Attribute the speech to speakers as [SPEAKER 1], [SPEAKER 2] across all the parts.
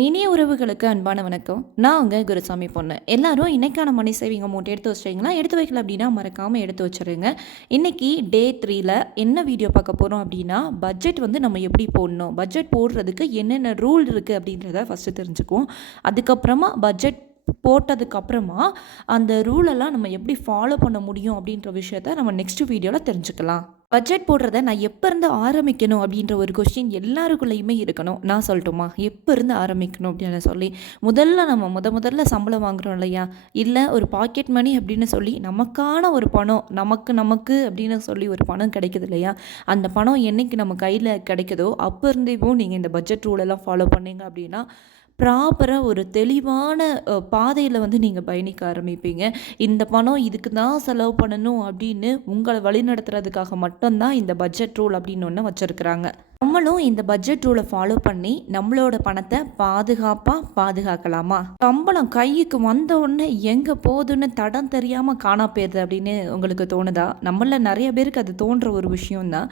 [SPEAKER 1] என் இனிய உறவுகளுக்கு அன்பான வணக்கம். நான் உங்கள் குருசாமி பொண்ணு. எல்லாரும் இன்றைக்கான மணி சேவிங் அமௌண்ட் எடுத்து வச்சிட்டிங்களா? எடுத்து வைக்கல அப்படின்னா மறக்காமல் எடுத்து வச்சிருங்க. இன்னைக்கு டே த்ரீல என்ன வீடியோ பார்க்க போகிறோம் அப்படின்னா பட்ஜெட் வந்து நம்ம எப்படி போடணும்? பட்ஜெட் போடுறதுக்கு என்னென்ன ரூல் இருக்குது அப்படின்றத ஃபஸ்ட்டு தெரிஞ்சுக்குவோம். அதுக்கப்புறமா பட்ஜெட் போட்டதுக்கப்புறமா அந்த ரூலெல்லாம் நம்ம எப்படி ஃபாலோ பண்ண முடியும் அப்படின்ற விஷயத்த நம்ம நெக்ஸ்ட் வீடியோவில் தெரிஞ்சுக்கலாம். பட்ஜெட் போடுறத நான் எப்போ இருந்து ஆரம்பிக்கணும் அப்படின்ற ஒரு கொஸ்டின் எல்லாருக்குள்ளேயுமே இருக்கணும். நான் சொல்லட்டுமா? எப்போ இருந்து ஆரம்பிக்கணும் அப்படின்னு சொல்லி முதல்ல நம்ம முத முதல்ல சம்பளம் வாங்குறோம் இல்லையா? இல்லை ஒரு பாக்கெட் மணி அப்படின்னு சொல்லி நமக்கான ஒரு பணம் நமக்கு நமக்கு அப்படின்னு சொல்லி ஒரு பணம் கிடைக்குது இல்லையா? அந்த பணம் என்னைக்கு நம்ம கையில் கிடைக்குதோ அப்போ இருந்தேவும் நீங்கள் இந்த பட்ஜெட் ரூலெல்லாம் ஃபாலோ பண்ணீங்க அப்படின்னா ப்ராப்பராக ஒரு தெளிவான பாதையில் வந்து நீங்கள் பயணிக்க ஆரம்பிப்பீங்க. இந்த பணம் இதுக்கு தான் செலவு பண்ணணும் அப்படின்னு உங்களை வழிநடத்துறதுக்காக மட்டும்தான் இந்த பட்ஜெட் ரூல் அப்படின்னு ஒன்று வச்சுருக்குறாங்க. நம்மளும் இந்த பட்ஜெட் ரூலை ஃபாலோ பண்ணி நம்மளோட பணத்தை பாதுகாப்பாக பாதுகாக்கலாமா? சம்பளம் கைக்கு வந்த உடனே எங்கே போகுதுன்னு தடம் தெரியாமல் காணா போயிருது அப்படின்னு உங்களுக்கு தோணுதா? நம்மள நிறைய பேருக்கு அது தோன்ற ஒரு விஷயம்தான்.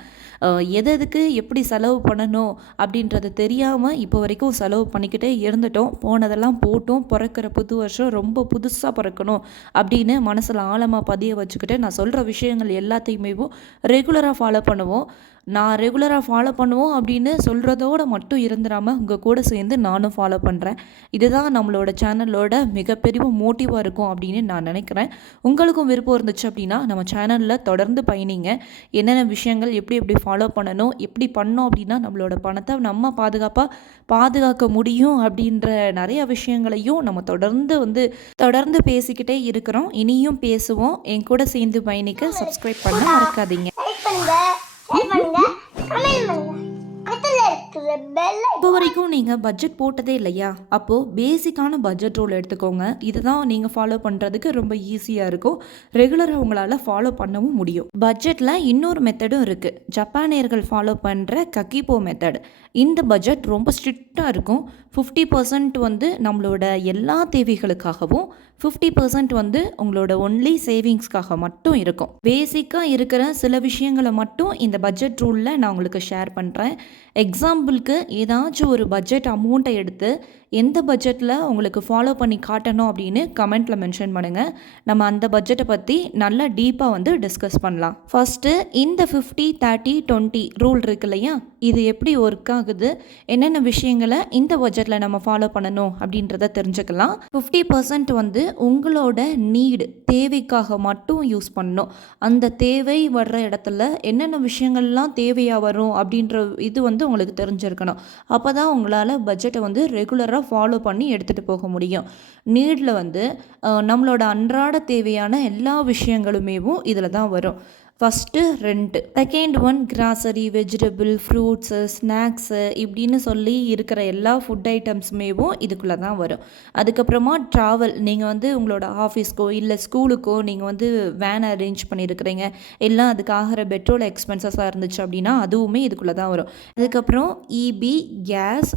[SPEAKER 1] எது எதுக்கு எப்படி செலவு பண்ணணும் அப்படின்றது தெரியாமல் இப்போ வரைக்கும் செலவு பண்ணிக்கிட்டே இருந்துட்டோம். போனதெல்லாம் போட்டும். பிறக்கிற புது வருஷம் ரொம்ப புதுசாக பிறக்கணும் அப்படின்னு மனசில் ஆழமாக பதிய வச்சுக்கிட்டு நான் சொல்கிற விஷயங்கள் எல்லாத்தையுமே ரெகுலராக ஃபாலோ பண்ணுவோம். நான் ரெகுலராக ஃபாலோ பண்ணுவோம் அப்படின்னு சொல்கிறதோட மட்டும் இருந்துடாமல் உங்கள் கூட சேர்ந்து நானும் ஃபாலோ பண்ணுறேன் இதுதான் நம்மளோட சேனலோட மிகப்பெரிய மோட்டிவாக இருக்கும் அப்படின்னு நான் நினைக்கிறேன். உங்களுக்கும் விருப்பம் இருந்துச்சு அப்படின்னா நம்ம சேனலில் தொடர்ந்து பயணிங்க. என்னென்ன விஷயங்கள் எப்படி எப்படி ஃபாலோ பண்ணணும் எப்படி பண்ணோம் அப்படின்னா நம்மளோட பணத்தை நம்ம பாதுகாப்பாக பாதுகாக்க முடியும் அப்படின்ற நிறைய விஷயங்களையும் நம்ம தொடர்ந்து வந்து தொடர்ந்து பேசிக்கிட்டே இருக்கிறோம். இனியும் பேசுவோம். என் கூட சேர்ந்து பயணிக்க சப்ஸ்கிரைப் பண்ண மறக்காதீங்க.
[SPEAKER 2] லைக் பண்ணுங்க ஷேர் பண்ணுங்க கமெண்ட் பண்ணுங்க பக்கத்துல இருக்கிற பெல்
[SPEAKER 1] இப்போ வரைக்கும் நீங்கள் பட்ஜெட் போட்டதே இல்லையா? அப்போது பேசிக்கான பட்ஜெட் ரூல் எடுத்துக்கோங்க. இதுதான் நீங்கள் ஃபாலோ பண்ணுறதுக்கு ரொம்ப ஈஸியாக இருக்கும். ரெகுலராக உங்களால் ஃபாலோ பண்ணவும் முடியும். பட்ஜெட்டில் இன்னொரு மெத்தடும் இருக்குது ஜப்பானியர்கள் ஃபாலோ பண்ணுற கக்கிப்போ மெத்தட் இந்த பட்ஜெட் ரொம்ப ஸ்ட்ரிக்டாக இருக்கும். ஃபிஃப்டி பர்சன்ட் வந்து நம்மளோட எல்லா தேவைகளுக்காகவும் ஃபிஃப்டி பர்சன்ட் வந்து உங்களோட ஒன்லி சேவிங்ஸ்க்காக மட்டும் இருக்கும். பேசிக்காக இருக்கிற சில விஷயங்களை மட்டும் இந்த பட்ஜெட் ரூலில் நான் உங்களுக்கு ஷேர் பண்ணுறேன் எக்ஸாம்பிளுக்கு ஏதாச்சும் ஒரு பட்ஜெட் அமௌண்ட்டை எடுத்து எந்த பட்ஜெட்டில் உங்களுக்கு ஃபாலோ பண்ணி காட்டணும் அப்படின்னு கமெண்ட்டில் மென்ஷன் பண்ணுங்கள் நம்ம அந்த பட்ஜெட்டை பற்றி நல்லா டீப்பாக வந்து டிஸ்கஸ் பண்ணலாம். ஃபஸ்ட்டு இந்த ஃபிஃப்டி தேர்ட்டி டுவெண்ட்டி ரூல் இருக்கு இல்லையா? இது எப்படி ஒர்க் ஆகுது? என்னென்ன விஷயங்களை இந்த பட்ஜெட்டில் நம்ம ஃபாலோ பண்ணணும் அப்படின்றத தெரிஞ்சுக்கலாம். ஃபிஃப்டி பர்சன்ட் வந்து உங்களோட நீடு தேவைக்காக மட்டும் யூஸ் பண்ணணும். அந்த தேவை வர்ற இடத்துல என்னென்ன விஷயங்கள்லாம் தேவையாக வரும் அப்படின்ற இது வந்து உங்களுக்கு தெரிஞ்சிருக்கணும் அப்போ தான் உங்களால் பட்ஜெட்டை வந்து ரெகுலராக ஃபாலோ பண்ணி எடுத்துகிட்டு போக முடியும். நீடில் வந்து நம்மளோட அன்றாட தேவையான எல்லா விஷயங்களுமேவும் இதில் தான் வரும். First rent second one grocery vegetable fruits snacks இப்படின்னு சொல்லி இருக்கிற எல்லா ஃபுட் ஐட்டம்ஸுமேவும் இதுக்குள்ளே தான் வரும். அதுக்கப்புறமா ட்ராவல் நீங்கள் வந்து உங்களோட ஆஃபீஸ்க்கோ இல்லை ஸ்கூலுக்கோ நீங்கள் வந்து வேன் அரேஞ்ச் பண்ணியிருக்கிறீங்க எல்லாம் அதுக்கு ஆகிற பெட்ரோல் எக்ஸ்பென்சஸாக இருந்துச்சு அப்படின்னா அதுவுமே இதுக்குள்ளே தான் வரும். அதுக்கப்புறம் இபி கேஸ்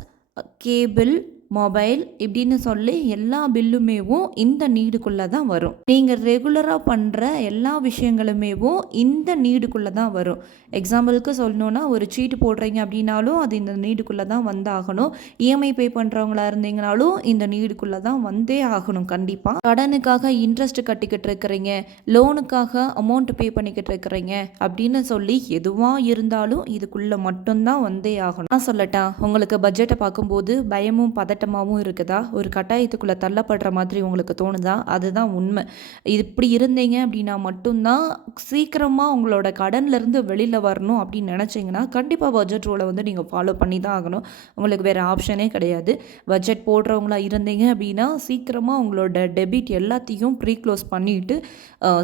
[SPEAKER 1] கேபிள் மொபைல் இப்படின்னு சொல்லி எல்லா பில்லுமேவும் இந்த நீடுக்குள்ளே தான் வரும். நீங்கள் ரெகுலராக பண்ணுற எல்லா விஷயங்களுமேவும் இந்த நீடுக்குள்ளே தான் வரும். எக்ஸாம்பிளுக்கு சொல்லணுன்னா ஒரு சீட்டு போடுறீங்க அப்படின்னாலும் அது இந்த நீடுக்குள்ளே தான் வந்தாகணும். இஎம்ஐ பே பண்ணுறவங்களா இருந்தீங்கனாலும் இந்த நீடுக்குள்ளே தான் வந்தே ஆகணும் கண்டிப்பாக கடனுக்காக இன்ட்ரெஸ்ட் கட்டிக்கிட்டு இருக்கிறீங்க லோனுக்காக அமௌண்ட் பே பண்ணிக்கிட்டு இருக்கிறீங்க அப்படின்னு சொல்லி எதுவாக இருந்தாலும் இதுக்குள்ளே மட்டும்தான் வந்தே ஆகணும். நான் சொல்லட்டா உங்களுக்கு பட்ஜெட்டை பார்க்கும்போது பயமும் பதட்டமாகவும் இருக்குதா? ஒரு கட்டாயத்துக்குள்ளே தள்ளப்படுற மாதிரி உங்களுக்கு தோணுதா? அதுதான் உண்மை. இப்படி இருந்தீங்க அப்படின்னா மட்டும்தான் சீக்கிரமாக உங்களோட கடன்லேருந்து வெளியில் வரணும் அப்படின்னு நினச்சிங்கன்னா கண்டிப்பாக பட்ஜெட் ரூலை வந்து நீங்கள் ஃபாலோ பண்ணி தான் ஆகணும். உங்களுக்கு வேறு ஆப்ஷனே கிடையாது. பட்ஜெட் போடுறவங்களா இருந்தீங்க அப்படின்னா சீக்கிரமாக உங்களோட டெபிட் எல்லாத்தையும் ப்ரீ க்ளோஸ் பண்ணிவிட்டு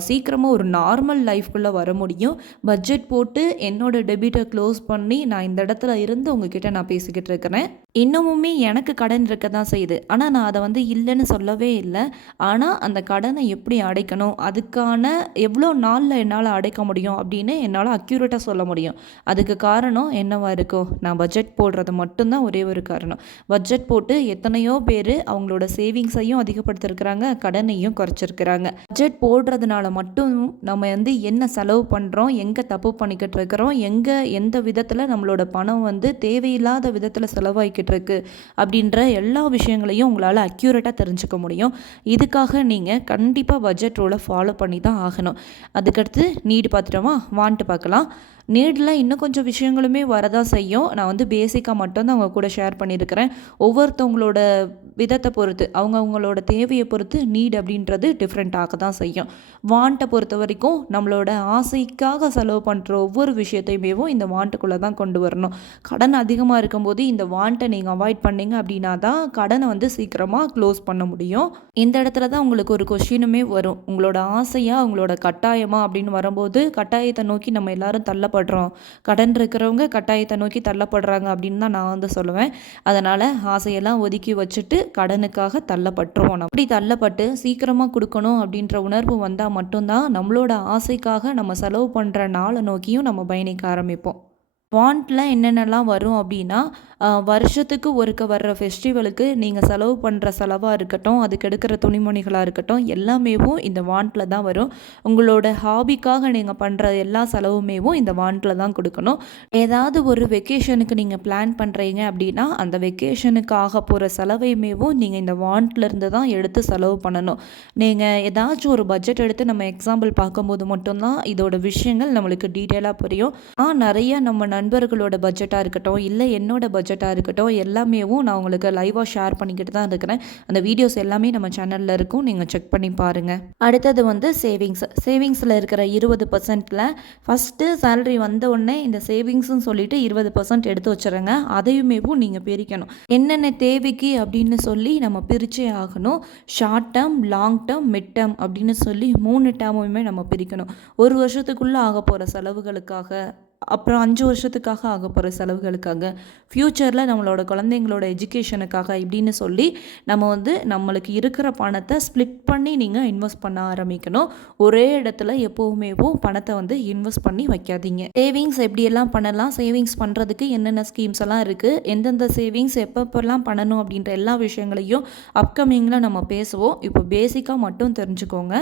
[SPEAKER 1] சீக்கிரமாக ஒரு நார்மல் லைஃப்குள்ளே வர முடியும். பட்ஜெட் போட்டு என்னோட டெபிட்டை க்ளோஸ் பண்ணி நான் இந்த இடத்துல இருந்து உங்ககிட்ட நான் பேசிக்கிட்டு இருக்கிறேன். இன்னமுமே எனக்கு கடன் இருக்க தான் செய்யுது. ஆனால் நான் அதை வந்து இல்லைன்னு சொல்லவே இல்லை. ஆனால் அந்த கடனை எப்படி அடைக்கணும்? அதுக்கான எவ்வளோ நாளில் என்னால் அடைக்க முடியும் அப்படின்னு என்னால் அக்யூரேட்டாக சொல்ல முடியும். அதுக்கு காரணம் என்னவா இருக்கும்? நான் பட்ஜெட் போடுறது மட்டும்தான் ஒரே ஒரு காரணம். பட்ஜெட் போட்டு எத்தனையோ பேர் அவங்களோட சேவிங்ஸையும் அதிகப்படுத்திருக்கிறாங்க கடனையும் குறைச்சிருக்கிறாங்க. பட்ஜெட் போடுறதுனால மட்டும் நம்ம வந்து என்ன செலவு பண்ணுறோம் எங்கே தப்பு பண்ணிக்கிட்டு இருக்கிறோம் எங்கே எந்த விதத்தில் நம்மளோட பணம் வந்து தேவையில்லாத விதத்தில் செலவாகிக்கிட்டு இருக்கு அப்படின்ற எல்லா விஷயங்களையும் உங்களால் அக்யூரேட்டாக தெரிஞ்சுக்க முடியும். இதுக்காக நீங்கள் கண்டிப்பாக பட்ஜெட் ரூலை ஃபாலோ பண்ணி தான் ஆகணும். அதுக்கடுத்து நீடு பார்த்துட்டோமா வான்ட்டு பார்க்கலாம் நீடில் இன்னும் கொஞ்சம் விஷயங்களுமே வரதான் செய்யும். நான் வந்து பேசிக்காக மட்டும்தான் அவங்க கூட ஷேர் பண்ணியிருக்கிறேன். ஒவ்வொருத்தவங்களோட விதத்தை பொறுத்து அவங்க அவங்களோட தேவையை பொறுத்து நீட் அப்படின்றது டிஃப்ரெண்ட்டாக தான் செய்யும். வாண்ட்டை பொறுத்த வரைக்கும் நம்மளோட ஆசைக்காக செலவு பண்ணுற ஒவ்வொரு விஷயத்தையுமேவும் இந்த வாண்ட்டுக்குள்ளே தான் கொண்டு வரணும். கடன் அதிகமாக இருக்கும்போது இந்த வாண்ட்டை நீங்கள் அவாய்ட் பண்ணீங்க அப்படின்னா தான் கடனை வந்து சீக்கிரமாக க்ளோஸ் பண்ண முடியும். இந்த இடத்துல தான் உங்களுக்கு ஒரு கொஷினுமே வரும். உங்களோட ஆசையாக உங்களோட கட்டாயமாக அப்படின்னு வரும்போது கட்டாயத்தை நோக்கி நம்ம எல்லாரும் தள்ளப்படுறோம் கடன் இருக்கிறவங்க கட்டாயத்தை நோக்கி தள்ளப்படுறாங்க அப்படின்னு தான் நான் வந்து சொல்லுவேன். அதனால் ஆசையெல்லாம் ஒதுக்கி வச்சுட்டு கடனுக்காக தள்ளப்பட்டுருவோம். அப்படி தள்ளப்பட்டு சீக்கிரமாக கொடுக்கணும் அப்படின்ற உணர்வு வந்தால் மட்டும்தான் நம்மளோட ஆசைக்காக நம்ம செலவு பண்ணுற நாளை நோக்கியும் நம்ம பயணிக்க ஆரம்பிப்போம். பாண்ட்டில் என்னென்னலாம் வரும் அப்படின்னா வருஷத்துக்கு ஒருக்க வர்ற ஃபெஸ்டிவலுக்கு நீங்கள் செலவு பண்ணுற செலவாக இருக்கட்டும் அதுக்கு எடுக்கிற துணிமணிகளாக இருக்கட்டும் எல்லாமேவும் இந்த வாண்ட்டில் தான் வரும். உங்களோட ஹாபிக்காக நீங்கள் பண்ணுற எல்லா செலவுமேவும் இந்த வாண்ட்டில் தான் கொடுக்கணும். ஏதாவது ஒரு வெக்கேஷனுக்கு நீங்கள் பிளான் பண்ணுறீங்க அப்படின்னா அந்த வெக்கேஷனுக்காக போகிற செலவையுமேவும் நீங்கள் இந்த வாண்ட்லேருந்து தான் எடுத்து செலவு பண்ணணும். நீங்கள் ஏதாச்சும் ஒரு பட்ஜெட் எடுத்து நம்ம எக்ஸாம்பிள் பார்க்கும்போது மட்டும்தான் இதோட விஷயங்கள் நம்மளுக்கு டீட்டெயிலாக புரியும். ஆ நிறைய நம்ம நண்பர்களோட பட்ஜெட்டாக இருக்கட்டும் இல்லை என்னோட பட்ஜெட்டாக இருக்கட்டும் எல்லாமேவும் நான் உங்களுக்கு லைவாக ஷேர் பண்ணிக்கிட்டு தான் இருக்கிறேன். அந்த வீடியோஸ் எல்லாமே நம்ம சேனலில் இருக்கும். நீங்கள் செக் பண்ணி பாருங்கள் அடுத்தது வந்து சேவிங்ஸ் சேவிங்ஸில் இருக்கிற இருபது பர்சன்ட்டில் ஃபஸ்ட்டு சேலரி வந்த உடனே இந்த சேவிங்ஸ்னு சொல்லிட்டு இருபது பர்சன்ட் எடுத்து வச்சுருங்க. அதையுமேவும் நீங்கள் பிரிக்கணும். என்னென்ன தேவைக்கு அப்படின்னு சொல்லி நம்ம பிரிச்சே ஆகணும். Short term long term mid term அப்படின்னு சொல்லி மூணு டேர்முமே நம்ம பிரிக்கணும். ஒரு வருஷத்துக்குள்ளே ஆக போகிற செலவுகளுக்காக. அப்புறம் அஞ்சு வருஷத்துக்காக ஆக போகிற செலவுகளுக்காக ஃப்யூச்சரில் நம்மளோட குழந்தைங்களோட எஜுகேஷனுக்காக இப்படின்னு சொல்லி நம்ம வந்து நம்மளுக்கு இருக்கிற பணத்தை ஸ்ப்ளிட் பண்ணி நீங்கள் இன்வெஸ்ட் பண்ண ஆரம்பிக்கணும். ஒரே இடத்துல எப்போவுமேவும் பணத்தை வந்து இன்வெஸ்ட் பண்ணி வைக்காதீங்க. சேவிங்ஸ் எப்படியெல்லாம் பண்ணலாம்? சேவிங்ஸ் பண்ணுறதுக்கு என்னென்ன ஸ்கீம்ஸ் எல்லாம் இருக்குது எந்தெந்த சேவிங்ஸ் எப்பப்பெல்லாம் பண்ணணும்? அப்படின்ற எல்லா விஷயங்களையும் அப்கமிங்கில் நம்ம பேசுவோம். இப்போ பேசிக்காக மட்டும் தெரிஞ்சுக்கோங்க.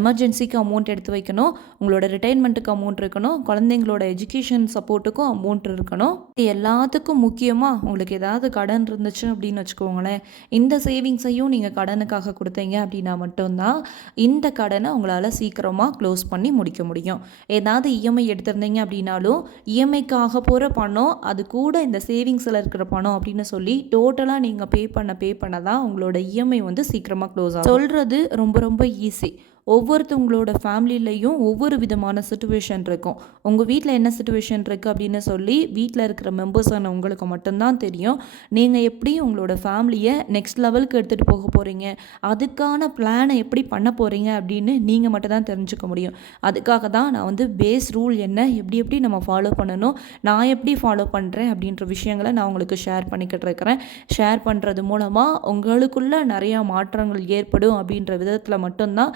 [SPEAKER 1] எமர்ஜென்சிக்கு அமௌண்ட் எடுத்து வைக்கணும். உங்களோட ரிட்டைர்மெண்ட்டுக்கு அமௌண்ட் இருக்கணும். குழந்தைங்களோட எஜுகேஷன் சப்போர்ட்டுக்கும் அமௌண்ட் இருக்கணும். இது எல்லாத்துக்கும் முக்கியமாக உங்களுக்கு ஏதாவது கடன் இருந்துச்சு அப்படின்னு வச்சுக்கோங்களேன். இந்த சேவிங்ஸையும் நீங்கள் கடனுக்காக கொடுத்தீங்க அப்படின்னா மட்டும்தான் இந்த கடனை உங்களால் சீக்கிரமாக க்ளோஸ் பண்ணி முடிக்க முடியும். ஏதாவது இஎம்ஐ எடுத்திருந்தீங்க அப்படின்னாலும் இஎம்ஐக்காக போகிற பணம் அது கூட இந்த சேவிங்ஸில் இருக்கிற பணம் அப்படின்னு சொல்லி டோட்டலாக நீங்கள் பே பண்ண பே பண்ண தான் உங்களோட இஎம்ஐ வந்து சீக்கிரமாக க்ளோஸ் ஆகும். சொல்கிறது ரொம்ப ரொம்ப ஈஸி ஒவ்வொருத்தவங்களோட ஃபேமிலிலையும் ஒவ்வொரு விதமான சுச்சுவேஷன் இருக்கும். உங்கள் வீட்டில் என்ன சுச்சுவேஷன் இருக்குது அப்படின்னு சொல்லி வீட்டில் இருக்கிற மெம்பர்ஸான உங்களுக்கு மட்டும்தான் தெரியும். நீங்கள் எப்படி உங்களோட ஃபேமிலியை நெக்ஸ்ட் லெவலுக்கு எடுத்துகிட்டு போக போகிறீங்க அதுக்கான பிளானை எப்படி பண்ண போகிறீங்க அப்படின்னு நீங்கள் மட்டும் தான் தெரிஞ்சுக்க முடியும். அதுக்காக தான் நான் வந்து பேஸ் ரூல் என்ன எப்படி எப்படி நம்ம ஃபாலோ பண்ணணும் நான் எப்படி ஃபாலோ பண்ணுறேன் அப்படின்ற விஷயங்களை நான் உங்களுக்கு ஷேர் பண்ணிக்கிட்டு இருக்கிறேன். ஷேர் பண்ணுறது மூலமாக உங்களுக்குள்ள நிறையா மாற்றங்கள் ஏற்படும் அப்படின்ற விதத்தில் மட்டும்தான்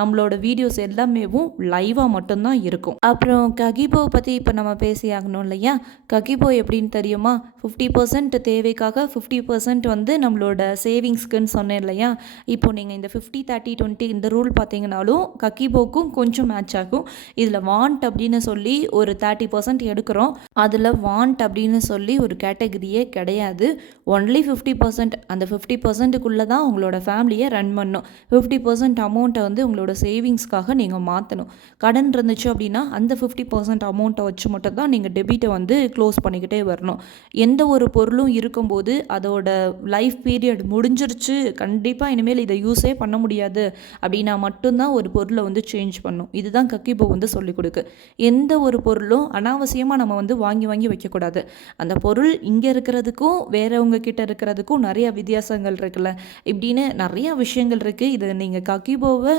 [SPEAKER 1] நம்மளோட வீடியோஸ் எல்லாமேவும் லைவாக மட்டும்தான் இருக்கும். அப்புறம் ககிபோ பற்றி இப்போ நம்ம பேசி ஆகணும் இல்லையா? ககிபோ எப்படின்னு தெரியுமா? ஃபிஃப்டி பர்சன்ட் தேவைக்காக ஃபிஃப்டி பர்சன்ட் வந்து நம்மளோட சேவிங்ஸ்க்குன்னு சொன்னேன் இல்லையா? இப்போ நீங்கள் இந்த ஃபிஃப்டி தேர்ட்டி டுவெண்ட்டி இந்த ரூல் பார்த்தீங்கனாலும் ககிபோக்கும் கொஞ்சம் மேட்ச் ஆகும். இதில் வாண்ட் அப்படின்னு சொல்லி ஒரு தேர்ட்டி பர்சன்ட் எடுக்கிறோம். அதில் வாண்ட் அப்படின்னு சொல்லி ஒரு கேட்டகரியே கிடையாது. ஒன்லி ஃபிஃப்டி பர்சன்ட் அந்த ஃபிஃப்டி பர்சன்ட்டுக்குள்ளே தான் உங்களோட ஃபேமிலியை ரன் பண்ணும். ஃபிஃப்டி பர்சன்ட் அமௌண்ட்டை வந்து உங்களோட சேவிங்ஸ்க்காக நீங்கள் மாற்றணும் கடன் இருந்துச்சு அப்படின்னா அந்த ஃபிஃப்டி பர்சன்ட் அமௌண்ட்டை வச்சு மட்டும் தான் நீங்கள் டெபிட்டை வந்து க்ளோஸ் பண்ணிக்கிட்டே வரணும். எந்த ஒரு பொருளும் இருக்கும்போது அதோட லைஃப் பீரியட் முடிஞ்சிருச்சு கண்டிப்பாக இனிமேல் இதை யூஸே பண்ண முடியாது அப்படின்னா மட்டும்தான் ஒரு பொருளை வந்து சேஞ்ச் பண்ணும். இதுதான் கக்கிபோ வந்து சொல்லிக் கொடுக்கு. எந்த ஒரு பொருளும் அனாவசியமாக நம்ம வந்து வாங்கி வாங்கி வைக்கக்கூடாது. அந்த பொருள் இங்கே இருக்கிறதுக்கும் வேறவங்க கிட்ட இருக்கிறதுக்கும் நிறைய வித்தியாசங்கள் இருக்குல்ல. இப்படின்னு நிறைய விஷயங்கள் இருக்குது இதை நீங்கள் கக்கிபோவை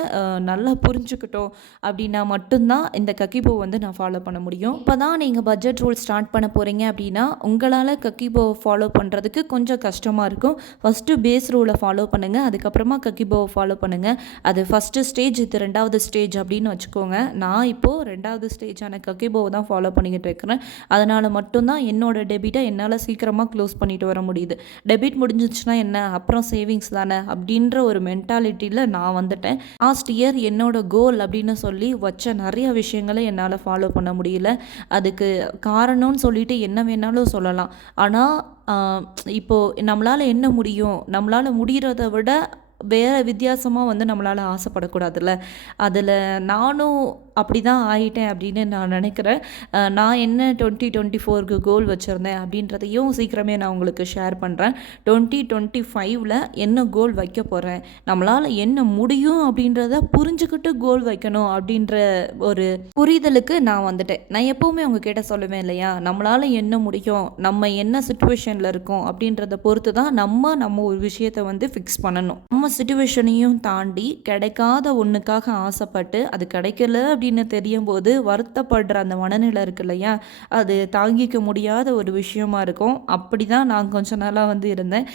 [SPEAKER 1] நல்லா புரிஞ்சுக்கிட்டோம் அப்படின்னா மட்டும்தான் இந்த கக்கிபோ வந்து நான் ஃபாலோ பண்ண முடியும். இப்போ தான் நீங்கள் பட்ஜெட் ரூல் ஸ்டார்ட் பண்ண போகிறீங்க அப்படின்னா உங்களால் கக்கிபோவை ஃபாலோ பண்ணுறதுக்கு கொஞ்சம் கஷ்டமாக இருக்கும். ஃபஸ்ட்டு பேஸ் ரூலை ஃபாலோ பண்ணுங்கள் அதுக்கப்புறமா கக்கிபோவை ஃபாலோ பண்ணுங்கள் அது ஃபஸ்ட்டு ஸ்டேஜ் இது ரெண்டாவது ஸ்டேஜ் அப்படின்னு வச்சுக்கோங்க. நான் இப்போது ரெண்டாவது ஸ்டேஜான கக்கிபோவை தான் ஃபாலோ பண்ணிக்கிட்டு இருக்கிறேன். அதனால் மட்டும்தான் என்னோட டெபிட்டை என்னால் சீக்கிரமாக க்ளோஸ் பண்ணிட்டு வர முடியுது. டெபிட் முடிஞ்சிச்சுன்னா என்ன? அப்புறம் சேவிங்ஸ் தானே? அப்படின்ற ஒரு மென்டாலிட்டியில் நான் வந்துட்டேன். லாஸ்ட் லாஸ்ட் இயர் என்னோட கோல் அப்படின்னு சொல்லி வச்ச நிறைய விஷயங்களை என்னால் ஃபாலோ பண்ண முடியல. அதுக்கு காரணம்னு சொல்லிட்டு என்ன வேணாலும் சொல்லலாம். ஆனால் இப்போது நம்மளால் என்ன முடியும்? நம்மளால் முடிகிறத விட வேறு வித்தியாசமாக வந்து நம்மளால் ஆசைப்படக்கூடாதுல்ல. அதில் நானும் அப்படி தான் ஆகிட்டேன் அப்படின்னு நான் நினைக்கிறேன். நான் என்ன டுவெண்ட்டி டுவெண்ட்டி ஃபோருக்கு கோல் வச்சுருந்தேன் அப்படின்றதையும் சீக்கிரமே நான் உங்களுக்கு ஷேர் பண்ணுறேன் டுவெண்ட்டி டுவெண்ட்டி ஃபைவ்ல என்ன கோல் வைக்க போகிறேன் நம்மளால் என்ன முடியும் அப்படின்றத புரிஞ்சுக்கிட்டு கோல் வைக்கணும் அப்படின்ற ஒரு புரிதலுக்கு நான் வந்துட்டேன். நான் எப்போவுமே உங்ககிட்ட சொல்லுவேன் இல்லையா? நம்மளால் என்ன முடியும்? நம்ம என்ன சுச்சுவேஷனில் இருக்கோம்? அப்படின்றத பொறுத்து தான் நம்ம நம்ம ஒரு விஷயத்தை வந்து ஃபிக்ஸ் பண்ணணும். நம்ம சுச்சுவேஷனையும் தாண்டி கிடைக்காத ஒன்றுக்காக ஆசைப்பட்டு அது கிடைக்கல அப்படின்னு தெரியும் போது வருத்தப்படுற அந்த மனநிலை இருக்கு இல்லையா? அது தாங்கிக்க முடியாத ஒரு விஷயமா இருக்கும். அப்படி தான் நான் கொஞ்ச நாளாக வந்து இருந்தேன்.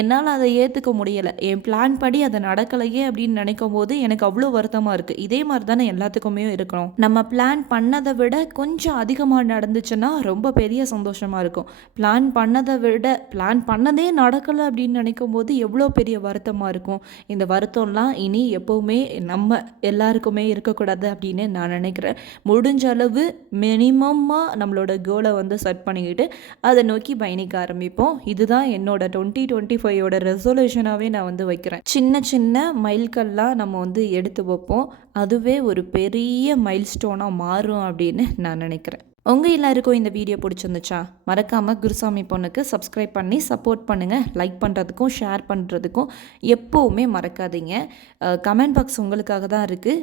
[SPEAKER 1] என்னால் அதை ஏற்றுக்க முடியலை. என் பிளான் படி அதை நடக்கலையே அப்படின்னு நினைக்கும் போது எனக்கு அவ்வளோ வருத்தமாக இருக்குது இதே மாதிரி தானே எல்லாத்துக்குமே இருக்கணும். நம்ம பிளான் பண்ணதை விட கொஞ்சம் அதிகமாக நடந்துச்சுன்னா ரொம்ப பெரிய சந்தோஷமாக இருக்கும். பிளான் பண்ணதை விட பிளான் பண்ணதே நடக்கலை அப்படின்னு நினைக்கும் போது எவ்வளோ பெரிய வருத்தமாக இருக்கும். இந்த வருத்தம்லாம் இனி எப்போவுமே நம்ம எல்லாருக்குமே இருக்கக்கூடாது அப்படின்னு நான் நினைக்கிறேன். முடிஞ்ச அளவு மினிமமாக நம்மளோட கோலை வந்து செட் பண்ணிக்கிட்டு அதை நோக்கி பயணிக்க ஆரம்பிப்போம். இதுதான் என்னோட டுவெண்ட்டி டுவெண்ட்டி ஃபைவோட ரெசல்யூஷனாகவே நான் வந்து வைக்கிறேன். சின்ன சின்ன மைல்கல்லாம் நம்ம வந்து எடுத்து வைப்போம். அதுவே ஒரு பெரிய மைல் ஸ்டோனாக மாறும் அப்படின்னு நான் நினைக்கிறேன். உங்கள் எல்லாருக்கும் இந்த வீடியோ பிடிச்சிருந்துச்சா? மறக்காமல் குருசாமி பொண்ணுக்கு சப்ஸ்கிரைப் பண்ணி சப்போர்ட் பண்ணுங்கள் லைக் பண்ணுறதுக்கும் ஷேர் பண்ணுறதுக்கும் எப்போவுமே மறக்காதீங்க. கமெண்ட் பாக்ஸ் உங்களுக்காக தான் இருக்குது